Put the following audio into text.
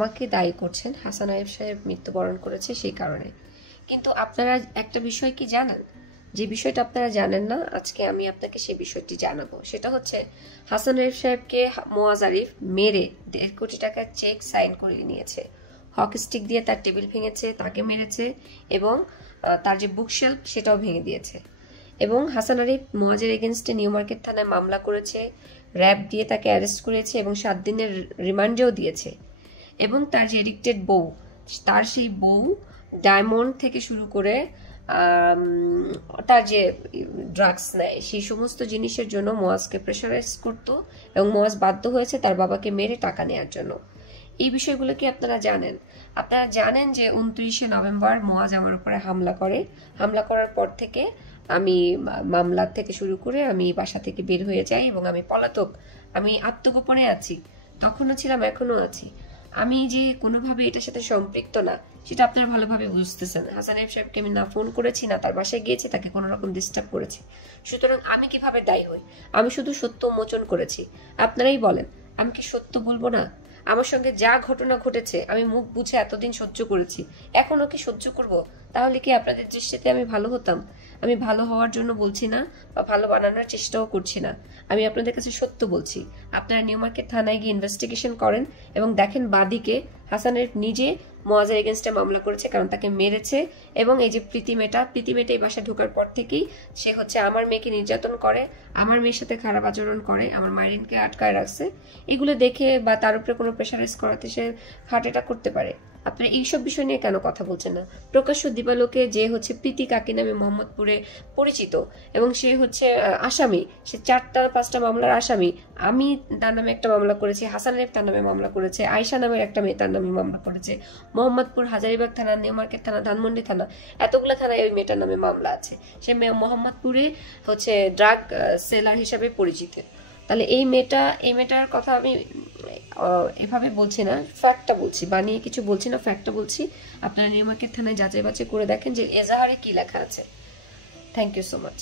আমাকে দায়ী করছেন হাসান আইয়ুব সাহেব মৃত্যুবরণ করেছে সেই কারণে। কিন্তু আপনারা একটা বিষয় কি জানেন, যে বিষয়টা আপনারা জানেন না, আজকে আমি আপনাকে সেই বিষয়টি জানাবো। সেটা হচ্ছে হাসান আইয়ুব সাহেবকে মুয়াজ আরিফ মেরে 1.5 কোটি টাকার চেক সাইন করিয়ে নিয়েছে, হকি স্টিক দিয়ে তার টেবিল ভেঙেছে, তাকে মেরেছে এবং তার যে বুকশেলফ সেটাও ভেঙে দিয়েছে। এবং হাসান আরিফ মুয়াজের এগেনস্টে নিউ মার্কেট থানায় মামলা করেছে, র্যাব দিয়ে তাকে অ্যারেস্ট করেছে এবং 7 দিনের রিমান্ডেও দিয়েছে। এবং তার যে এডিক্টেড বউ, তার সেই বউ ডায়মন্ড থেকে শুরু করে তার যে ড্রাগস নেয় সেই সমস্ত জিনিসের জন্য মুয়াজকে প্রেশারাইজ করতো এবং মুয়াজ বাধ্য হয়েছে তার বাবাকে মেরে টাকা নেওয়ার জন্য। এই বিষয়গুলো কি আপনারা জানেন? আপনারা জানেন যে 29শে নভেম্বর মুয়াজ আমার উপরে হামলা করে। হামলা করার পর থেকে আমি মামলা থেকে শুরু করে আমি বাসা থেকে বের হয়ে যাই এবং আমি পলাতক, আমি আত্মগোপনে আছি, তখনও ছিলাম, এখনো আছি। আমি যে কোনোভাবে এটার সাথে সম্পৃক্ত না সেটা আপনারা ভালোভাবে বুঝতেছেন। হাসান আইয়ুব সাহেবকে আমি না ফোন করেছি, না তার বাসায় গিয়েছি, তাকে কোনো রকম ডিস্টার্ব করেছি। সুতরাং আমি কিভাবে দায়ী হই? আমি শুধু সত্য উন্মোচন করেছি। আপনারাই বলেন, আমি কি সত্য বলবো না? আমার সঙ্গে যা ঘটনা ঘটেছে আমি মুখ বুঝে এতদিন সহ্য করেছি, এখনো কি সহ্য করব? তাহলে কি আপনাদের দৃষ্টিতে আমি ভালো হতাম? আমি ভালো হওয়ার জন্য বলছি না বা ভালো বানানোর চেষ্টাও করছি না, আমি আপনাদের কাছে সত্য বলছি। আপনারা নিউ মার্কেট থানায় গিয়ে ইনভেস্টিগেশন করেন এবং দেখেন বাদীকে হাসানের নিজে মুয়াজের এগেনস্টে মামলা করেছে, কারণ তাকে মেরেছে। এবং এই যে প্রীতি মেয়েটা এই বাসা ঢোকার পর থেকেই সে হচ্ছে আমার মেয়েকে নির্যাতন করে, আমার মেয়ের সাথে খারাপ আচরণ করে, আমার মাইরিনকে আটকায় রাখছে। এগুলো দেখে বা তার উপরে কোনো প্রেশারাইজ করাতে সে হার্ট অ্যাটাক করতে পারে। আপনারা এইসব বিষয় নিয়ে কেন কথা বলছেন না? প্রকাশ্য দিবালোকে যে হচ্ছে প্রীতি কাকি নামে মোহাম্মদপুরে পরিচিত এবং সে হচ্ছে আসামি, সে 4-5টা মামলার আসামি। আমি তার নামে একটা মামলা করেছি, হাসান আরিফ তার নামে মামলা করেছে, আয়শা নামের একটা মেয়ে তার নামে মামলা করেছে। মোহাম্মদপুর, হাজারীবাগ থানা, নিউ মার্কেট থানা, ধানমন্ডি থানা, এতগুলো থানায় ওই মেয়েটার নামে মামলা আছে। সে মেয়ে মোহাম্মদপুরে হচ্ছে ড্রাগ সেলার হিসাবে পরিচিত। তাহলে এই মেয়েটার কথা আমি এভাবে বলছি না, ফ্যাক্টটা বলছি, বানিয়ে কিছু বলছি না, ফ্যাক্টটা বলছি। আপনারা নিউ মার্কেট থানায় যাচাই বাছাই করে দেখেন যে এজাহারে কি লেখা আছে। Thank you so much.